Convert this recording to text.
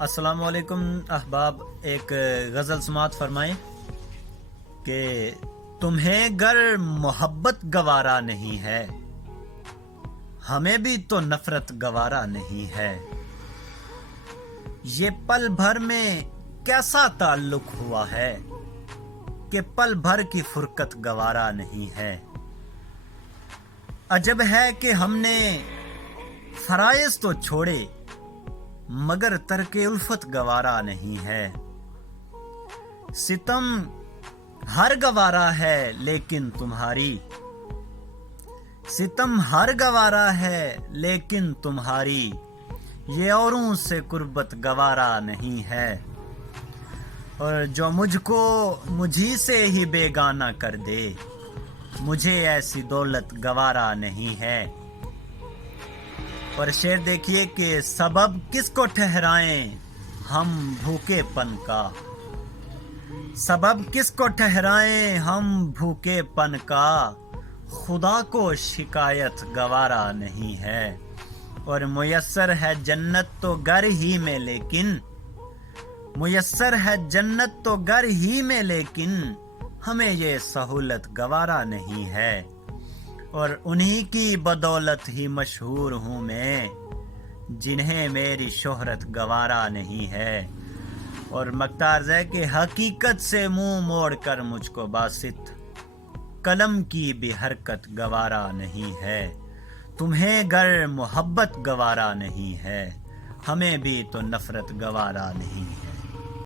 السلام علیکم احباب، ایک غزل سماعت فرمائیں کہ تمہیں گر محبت گوارا نہیں ہے، ہمیں بھی تو نفرت گوارا نہیں ہے۔ یہ پل بھر میں کیسا تعلق ہوا ہے کہ پل بھر کی فرقت گوارا نہیں ہے۔ عجب ہے کہ ہم نے فرائض تو چھوڑے مگر ترک الفت گوارا نہیں ہے۔ ستم ہر گوارا ہے لیکن تمہاری، ستم ہر گوارا ہے لیکن تمہاری، یہ اوروں سے قربت گوارا نہیں ہے۔ اور جو مجھ کو مجھی سے ہی بیگانہ کر دے، مجھے ایسی دولت گوارا نہیں ہے۔ اور شعر دیکھیے کہ سبب کس کو ٹھہرائیں ہم بھوکے پن کا، سبب کس کو ٹھہرائیں ہم بھوکے پن کا، خدا کو شکایت گوارا نہیں ہے۔ اور میسر ہے جنت تو گھر ہی میں لیکن، میسر ہے جنت تو گھر ہی میں لیکن، ہمیں یہ سہولت گوارا نہیں ہے۔ اور انہی کی بدولت ہی مشہور ہوں میں، جنہیں میری شہرت گوارا نہیں ہے۔ اور مقتارز ہے کہ حقیقت سے منہ موڑ کر مجھ کو باسط، قلم کی بھی حرکت گوارا نہیں ہے۔ تمہیں گر محبت گوارا نہیں ہے، ہمیں بھی تو نفرت گوارا نہیں ہے۔